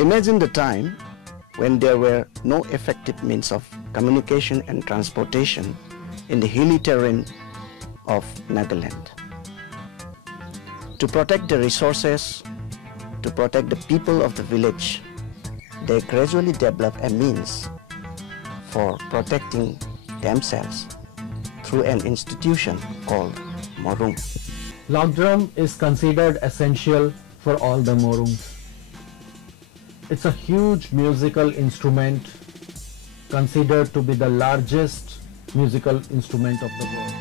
Imagine the time when there were no effective means of communication and transportation in the hilly terrain of Nagaland. To protect the resources, to protect the people of the village, they gradually developed a means for protecting themselves through an institution called Morung. Log drum is considered essential for all the Morungs. It's a huge musical instrument, considered to be the largest musical instrument of the world.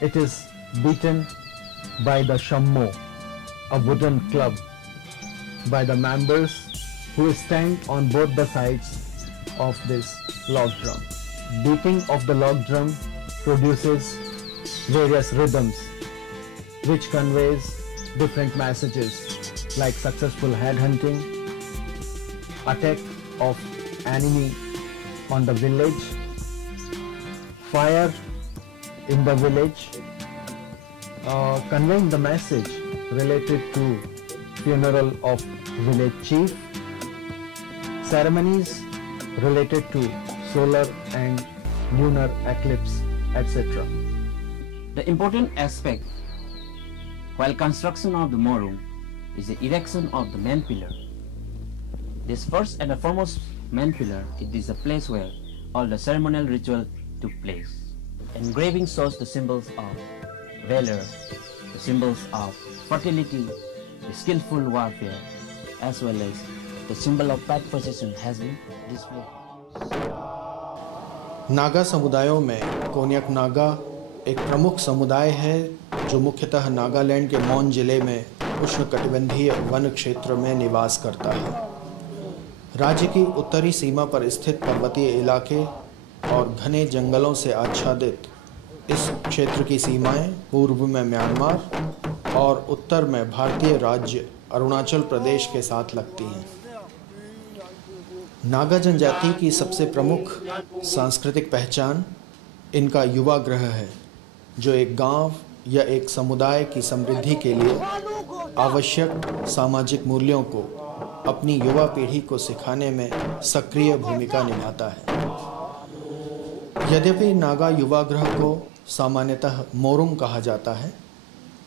It is beaten by the shammo, a wooden club, by the members who stand on both the sides of this log drum. Beating of the log drum produces various rhythms which conveys different messages like successful headhunting, attack of enemy on the village, fire in the village, conveying the message related to funeral of village chief, ceremonies related to solar and lunar eclipse, etc. The important aspect while construction of the Morung is the erection of the main pillar. This first and the foremost main pillar, it is the place where all the ceremonial ritual took place. Engraving shows the symbols of valor, the symbols of fertility, the skillful warfare, as well as the symbol of path possession has been displayed. Naga समुदायों में कोन्याक नागा एक प्रमुख समुदाय है जो मुख्यतः नागालैंड के मौन जिले में उष्णकटिबंधीय वन क्षेत्र में निवास करता है। राज्य की उत्तरी सीमा पर स्थित पर्वतीय इलाके और घने जंगलों से आच्छादित इस क्षेत्र की सीमाएं पूर्व में म्यांमार और उत्तर में भारतीय राज्य अरुणाचल प्रदेश के साथ लगती हैं। नागा जनजाति की सबसे प्रमुख सांस्कृतिक पहचान इनका युवा गृह है, जो एक गांव या एक समुदाय की समृद्धि के लिए आवश्यक सामाजिक मूल्यों को अपनी युवा पीढ़ी को सिखाने में सक्रिय भूमिका निभाता है। यद्यपि नागा युवा गृह को सामान्यतः मोरुंग कहा जाता है,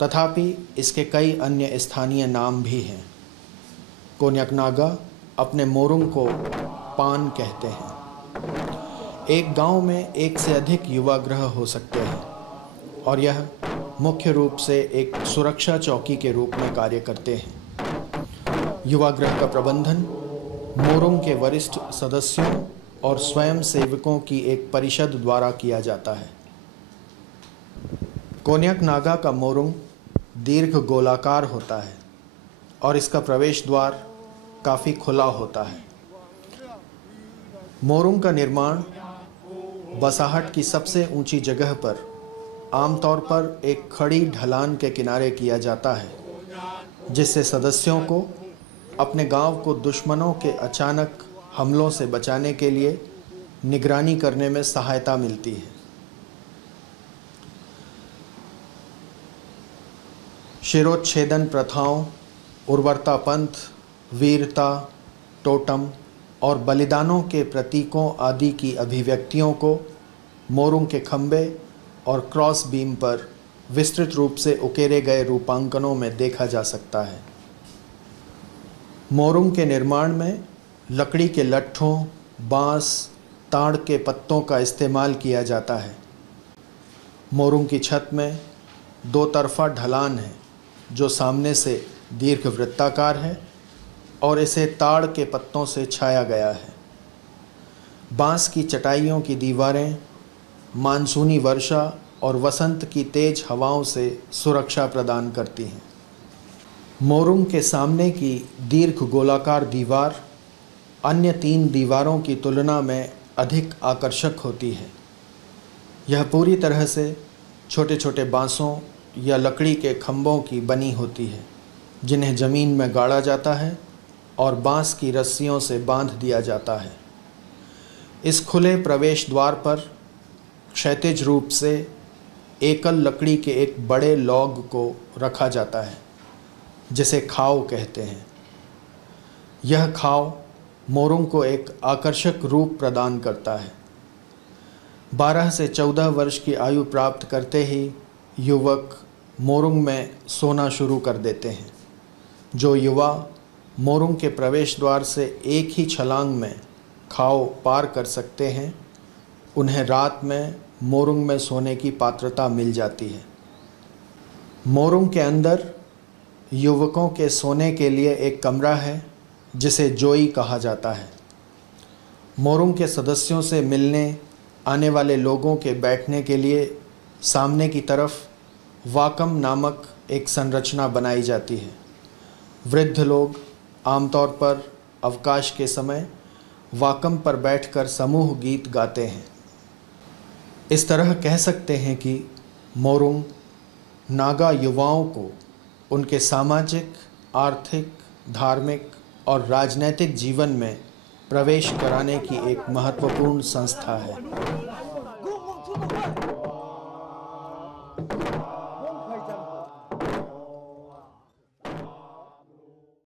तथापि इसके कई अन्य स्थानीय नाम भी हैं। कोन्याक नागा अपने मोरुंग को पान कहते हैं। एक गांव में एक से अधिक युवा गृह हो सकते हैं और यह मुख्य रूप से एक सुरक्षा चौकी के रूप में कार्य करते हैं। युवा गृह का प्रबंधन मोरुंग के वरिष्ठ सदस्यों और स्वयं सेवकों की एक परिषद द्वारा किया जाता है। कोन्याक नागा का मोरुंग दीर्घ गोलाकार होता है और इसका प्रवेश द्वार काफ़ी खुला होता है। मोरुंग का निर्माण बसाहट की सबसे ऊंची जगह पर आमतौर पर एक खड़ी ढलान के किनारे किया जाता है, जिससे सदस्यों को अपने गांव को दुश्मनों के अचानक हमलों से बचाने के लिए निगरानी करने में सहायता मिलती है। शिरोच्छेदन प्रथाओं, उर्वरता पंथ, वीरता, टोटम और बलिदानों के प्रतीकों आदि की अभिव्यक्तियों को मोरुंग के खंबे और क्रॉस बीम पर विस्तृत रूप से उकेरे गए रूपांकनों में देखा जा सकता है। मोरुंग के निर्माण में लकड़ी के लट्ठों, बांस, ताड़ के पत्तों का इस्तेमाल किया जाता है। मोरुंग की छत में दो तरफा ढलान है जो सामने से दीर्घवृत्ताकार है और इसे ताड़ के पत्तों से छाया गया है। बांस की चटाइयों की दीवारें मानसूनी वर्षा और वसंत की तेज हवाओं से सुरक्षा प्रदान करती हैं। मोरुंग के सामने की दीर्घ गोलाकार दीवार अन्य तीन दीवारों की तुलना में अधिक आकर्षक होती है। यह पूरी तरह से छोटे छोटे बांसों या लकड़ी के खंभों की बनी होती है, जिन्हें ज़मीन में गाड़ा जाता है और बांस की रस्सियों से बांध दिया जाता है। इस खुले प्रवेश द्वार पर क्षैतिज रूप से एकल लकड़ी के एक बड़े लॉग को रखा जाता है जिसे खाओ कहते हैं। यह खाओ मोरुंग को एक आकर्षक रूप प्रदान करता है। 12 से 14 वर्ष की आयु प्राप्त करते ही युवक मोरुंग में सोना शुरू कर देते हैं। जो युवा मोरुंग के प्रवेश द्वार से एक ही छलांग में खाओ पार कर सकते हैं, उन्हें रात में मोरुंग में सोने की पात्रता मिल जाती है। मोरुंग के अंदर युवकों के सोने के लिए एक कमरा है जिसे जोई कहा जाता है। मोरुंग के सदस्यों से मिलने आने वाले लोगों के बैठने के लिए सामने की तरफ वाकम नामक एक संरचना बनाई जाती है। वृद्ध लोग आमतौर पर अवकाश के समय वाकम पर बैठकर समूह गीत गाते हैं। इस तरह कह सकते हैं कि मोरुंग नागा युवाओं को उनके सामाजिक, आर्थिक, धार्मिक और राजनैतिक जीवन में प्रवेश कराने की एक महत्वपूर्ण संस्था है।